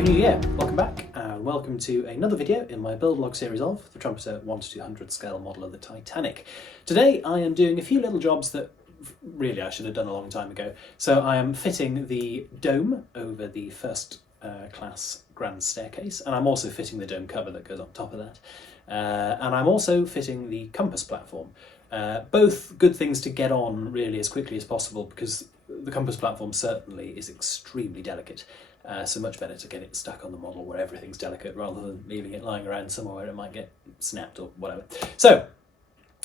Happy New Year! Welcome back and welcome to another video in my build log series of the Trumpeter 1:200 scale model of the Titanic. Today I am doing a few little jobs that really I should have done a long time ago. So I am fitting the dome over the first class grand staircase, and I'm also fitting the dome cover that goes on top of that. And I'm also fitting the compass platform. Both good things to get on really as quickly as possible, because the compass platform certainly is extremely delicate. So much better to get it stuck on the model where everything's delicate rather than leaving it lying around somewhere where it might get snapped or whatever. So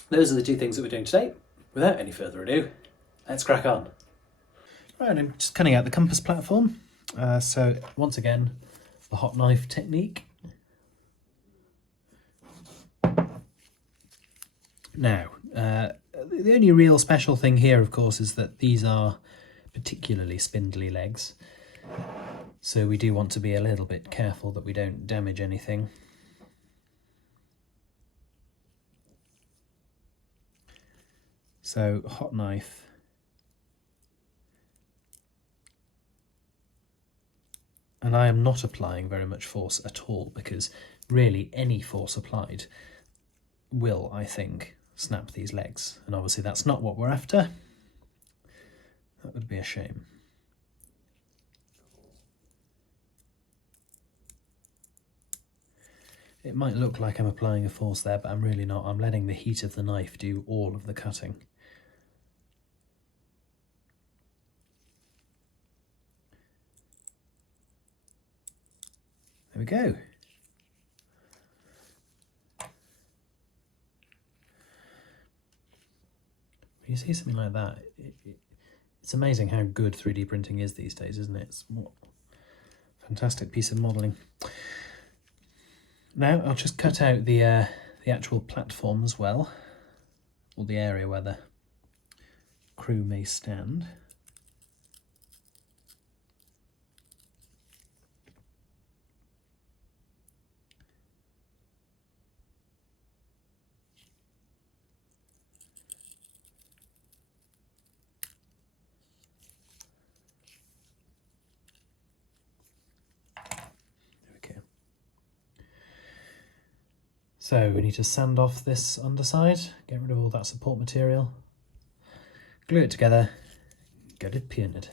those are the two things that we're doing today. Without any further ado, let's crack on. Right, I'm just cutting out the compass platform. So once again, the hot knife technique. Now, the only real special thing here, of course, is that these are particularly spindly legs. So we do want to be a little bit careful that we don't damage anything. So hot knife. And I am not applying very much force at all, because really any force applied will, I think, snap these legs. And obviously that's not what we're after. That would be a shame. It might look like I'm applying a force there, but I'm really not. I'm letting the heat of the knife do all of the cutting. There we go. When you see something like that, it's amazing how good 3D printing is these days, isn't it? It's what a fantastic piece of modelling. Now I'll just cut out the actual platform as well, or the area where the crew may stand. So we need to sand off this underside, get rid of all that support material, glue it together, get it painted.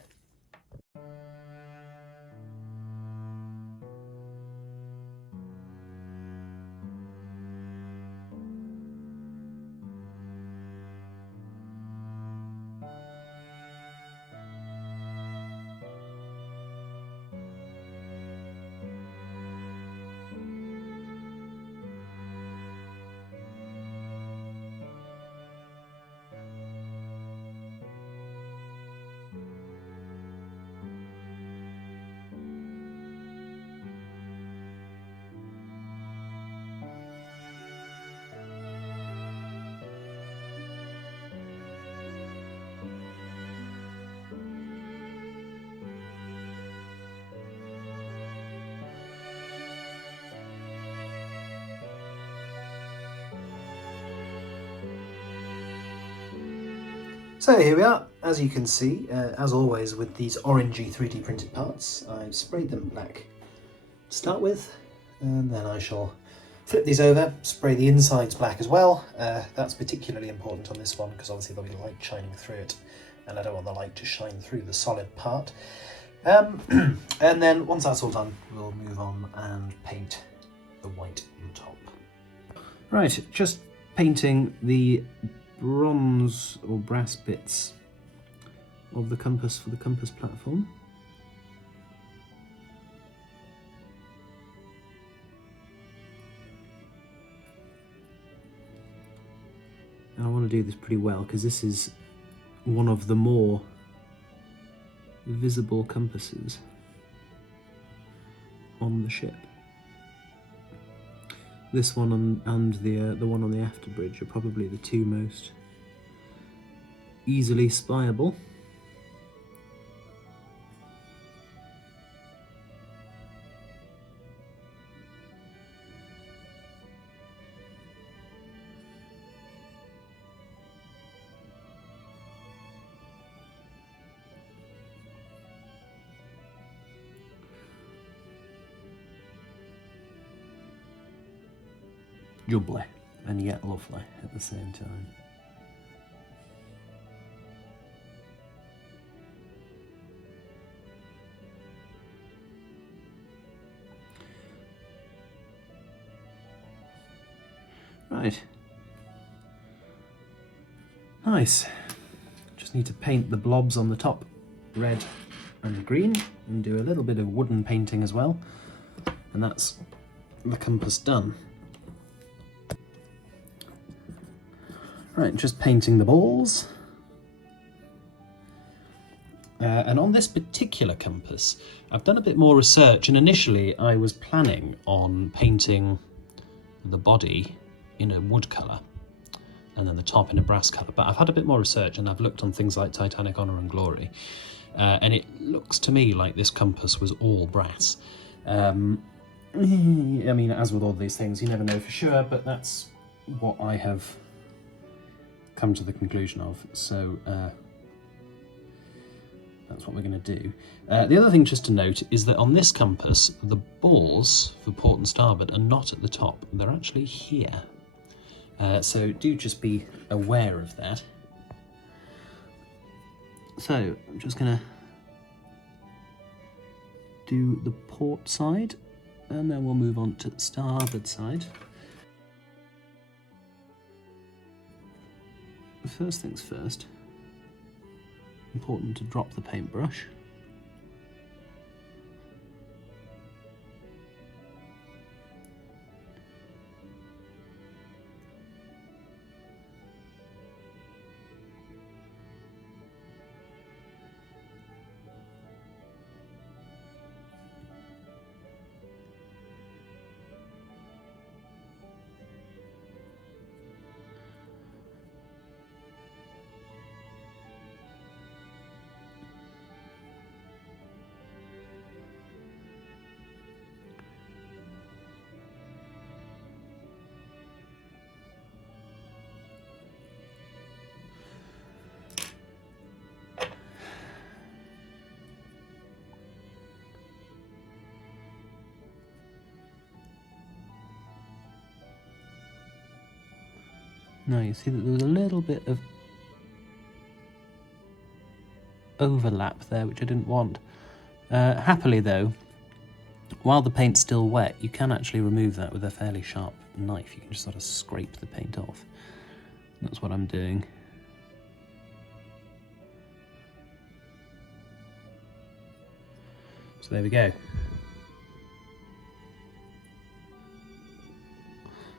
So here we are. As you can see, as always with these orangey 3D printed parts, I've sprayed them black to start with, and then I shall flip these over, spray the insides black as well. That's particularly important on this one because obviously there'll be light shining through it, and I don't want the light to shine through the solid part. And then once that's all done, we'll move on and paint the white on top. Right, just painting the bronze or brass bits of the compass for the compass platform. And I want to do this pretty well because this is one of the more visible compasses on the ship. This one and the one on the after bridge are probably the two most easily spyable. jubbly and yet lovely at the same time. Right. Nice. Just need to paint the blobs on the top red and green and do a little bit of wooden painting as well. And that's the compass done. Right, just painting the balls. And on this particular compass, I've done a bit more research, and initially I was planning on painting the body in a wood colour and then the top in a brass colour, but I've had a bit more research and I've looked on things like Titanic Honor and Glory, and it looks to me like this compass was all brass. I mean, as with all these things, you never know for sure, but that's what I have come to the conclusion of, so that's what we're going to do. The other thing just to note is that on this compass, the balls for port and starboard are not at the top, they're actually here. So do just be aware of that. So I'm just going to do the port side, and then we'll move on to the starboard side. First things first, important to drop the paintbrush. Now you see that there was a little bit of overlap there, which I didn't want. Happily though, while the paint's still wet, you can actually remove that with a fairly sharp knife. You can just sort of scrape the paint off. That's what I'm doing. So there we go.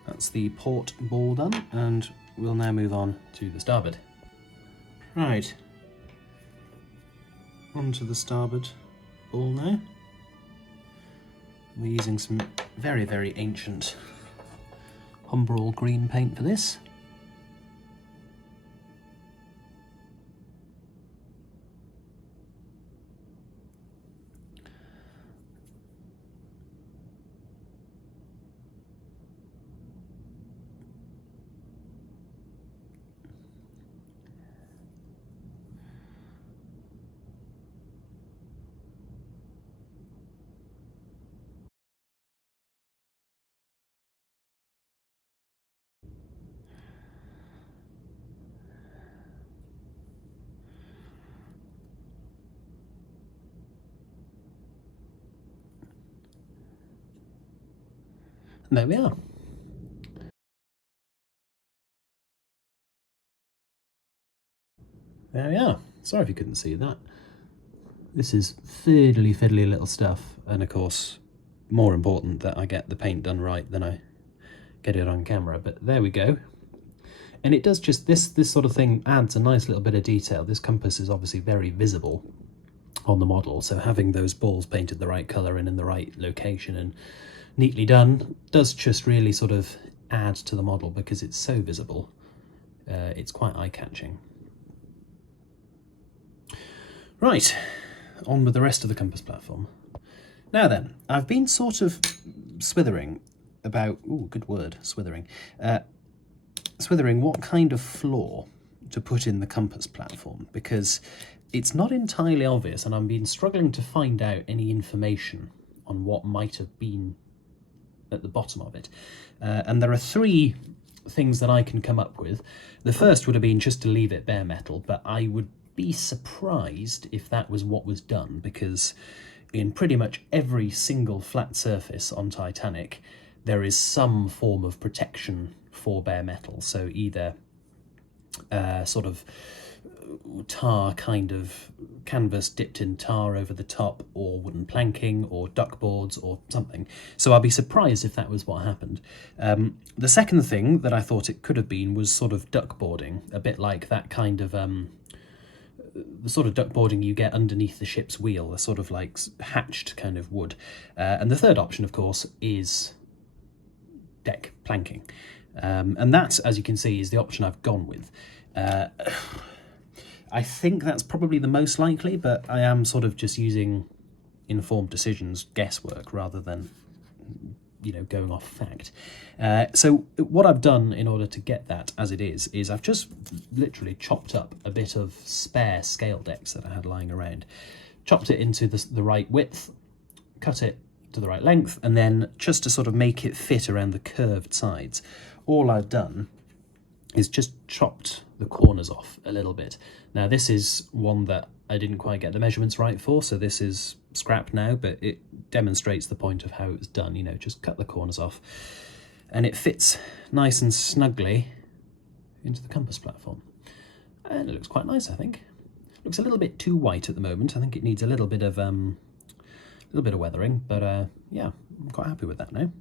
That's the port ball done, and we'll now move on to the starboard. Right, onto the starboard ball now. We're using some very, very ancient Humbrol green paint for this. And there we are. There we are. Sorry if you couldn't see that. This is fiddly little stuff, and of course, more important that I get the paint done right than I get it on camera, but there we go. And it does just, this sort of thing adds a nice little bit of detail. This compass is obviously very visible on the model, so having those balls painted the right colour and in the right location and neatly done does just really sort of add to the model because it's so visible. It's quite eye-catching. Right, on with the rest of the compass platform. Now then, I've been sort of swithering about, ooh, good word, swithering, swithering what kind of floor to put in the compass platform, because it's not entirely obvious, and I've been struggling to find out any information on what might have been at the bottom of it. And there are three things that I can come up with. The first would have been just to leave it bare metal, but I would be surprised if that was what was done, because in pretty much every single flat surface on Titanic there is some form of protection for bare metal. So either sort of tar, kind of canvas dipped in tar over the top, or wooden planking, or duck boards, or something. So I'll be surprised if that was what happened. The second thing that I thought it could have been was sort of duck boarding, a bit like that kind of the sort of duck boarding you get underneath the ship's wheel, a sort of like hatched kind of wood. And the third option, of course, is deck planking. And that, as you can see, is the option I've gone with. I think that's probably the most likely, but I am sort of just using informed decisions, guesswork, rather than, you know, going off fact. So what I've done in order to get that as it is I've just literally chopped up a bit of spare scale decks that I had lying around, chopped it into the right width, cut it to the right length, and then just to sort of make it fit around the curved sides, all I've done is just chopped the corners off a little bit. Now this is one that I didn't quite get the measurements right for, so this is scrapped now, but it demonstrates the point of how it was done. You know, just cut the corners off, and it fits nice and snugly into the compass platform. And it looks quite nice, I think. It looks a little bit too white at the moment. I think it needs a little bit of weathering, but yeah, I'm quite happy with that now.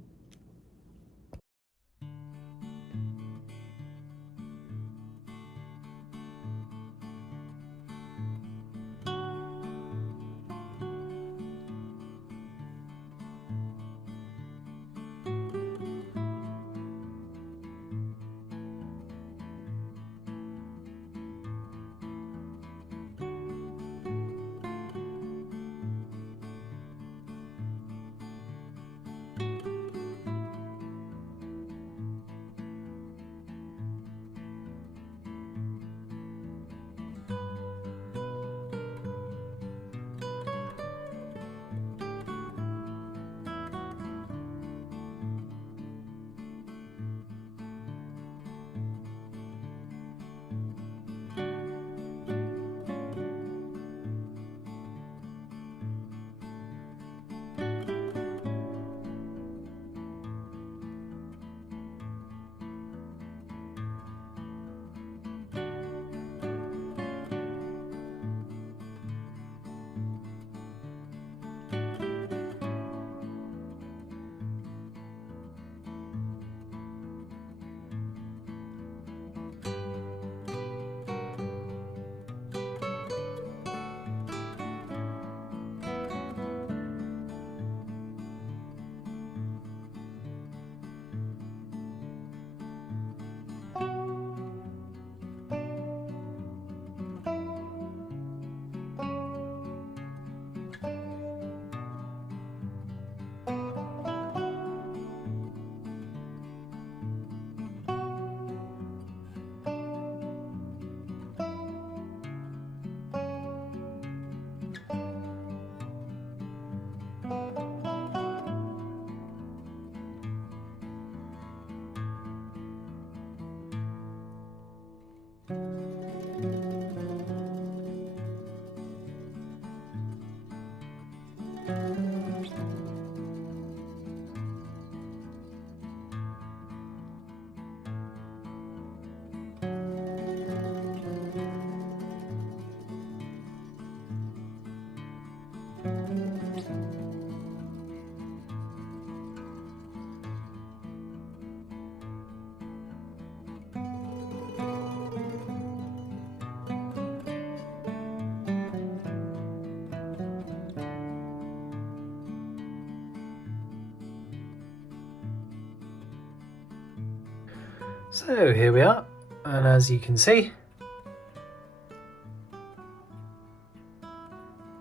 So here we are, and as you can see,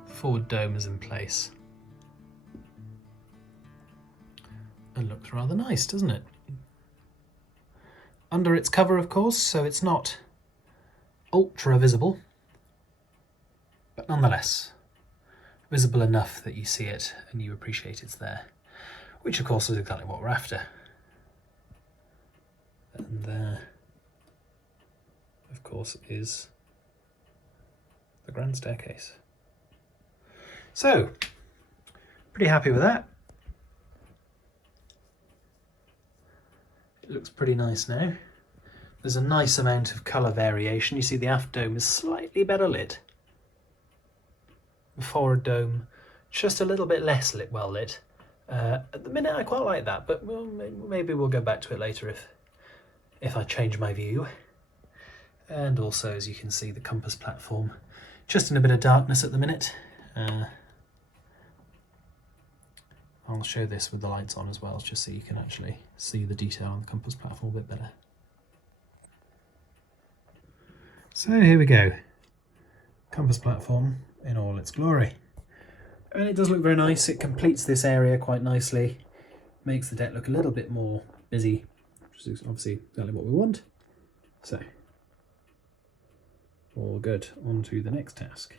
forward dome is in place. It looks rather nice, doesn't it? Under its cover, of course, so it's not ultra visible, but nonetheless visible enough that you see it and you appreciate it's there. which of course is exactly what we're after. And there, of course, is the grand staircase. So, pretty happy with that. It looks pretty nice now. There's a nice amount of colour variation. You see the aft dome is slightly better lit. The forward dome, just a little bit less well lit. At the minute I quite like that, but well, maybe we'll go back to it later if I change my view. And also, as you can see, the compass platform, just in a bit of darkness at the minute. I'll show this with the lights on as well, just so you can actually see the detail on the compass platform a bit better. So here we go, compass platform in all its glory. And it does look very nice. It completes this area quite nicely, makes the deck look a little bit more busy, which is obviously exactly what we want. So, all good, on to the next task.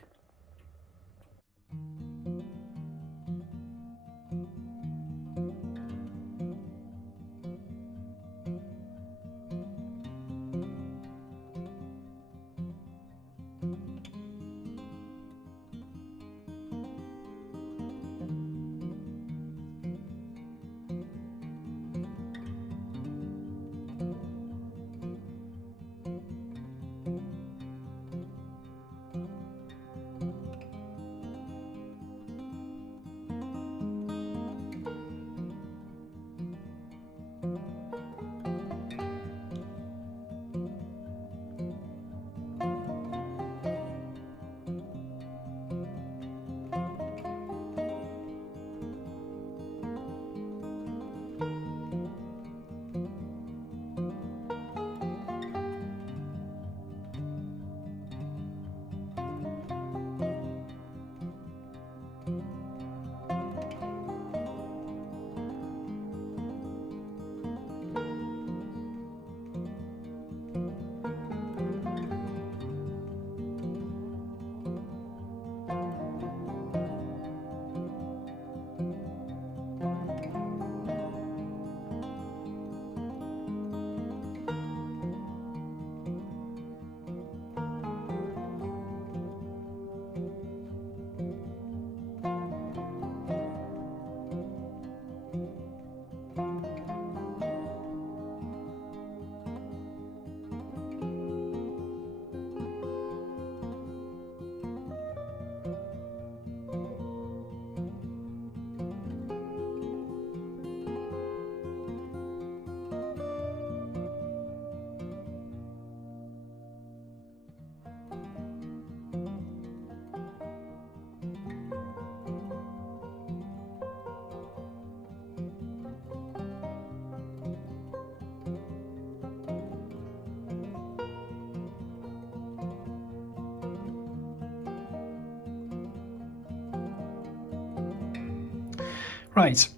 Right,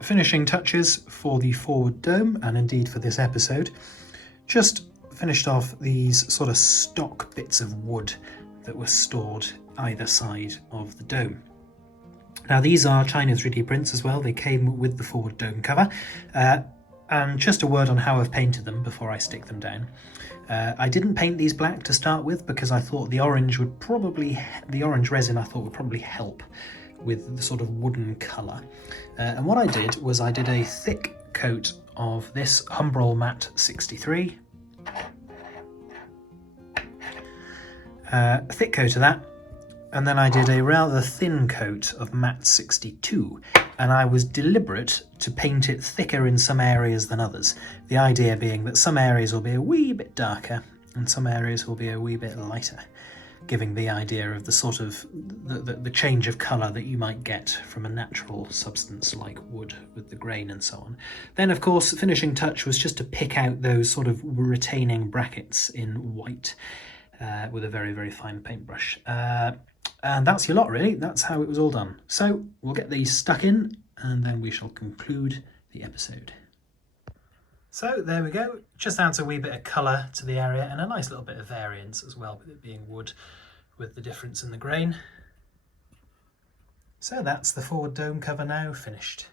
finishing touches for the forward dome, and indeed for this episode. Just finished off these sort of stock bits of wood that were stored either side of the dome. Now these are China 3D prints as well. They came with the forward dome cover. And just a word on how I've painted them before I stick them down. I didn't paint these black to start with because I thought the orange resin I thought would probably help with the sort of wooden colour. And what I did was I did a thick coat of this Humbrol Matte 63. A thick coat of that, and then I did a rather thin coat of Matte 62, and I was deliberate to paint it thicker in some areas than others. The idea being that some areas will be a wee bit darker and some areas will be a wee bit lighter, giving the idea of the sort of the change of colour that you might get from a natural substance like wood with the grain and so on. Then of course the finishing touch was just to pick out those sort of retaining brackets in white with a very, very fine paintbrush. And that's your lot really, that's how it was all done. So we'll get these stuck in and then we shall conclude the episode. So there we go, just adds a wee bit of colour to the area and a nice little bit of variance as well with it being wood with the difference in the grain. So that's the forward dome cover now finished.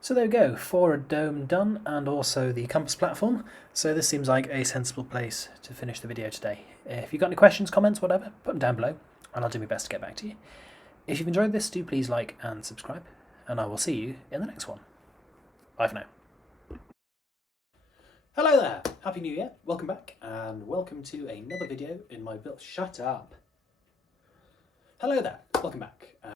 So there we go, for a dome done, and also the compass platform. So this seems like a sensible place to finish the video today. If you've got any questions, comments, whatever, put them down below, and I'll do my best to get back to you. If you've enjoyed this, do please like and subscribe, and I will see you in the next one. Bye for now. Hello there, Happy New Year, welcome back, and welcome to another video in my build. Shut up. Hello there, welcome back.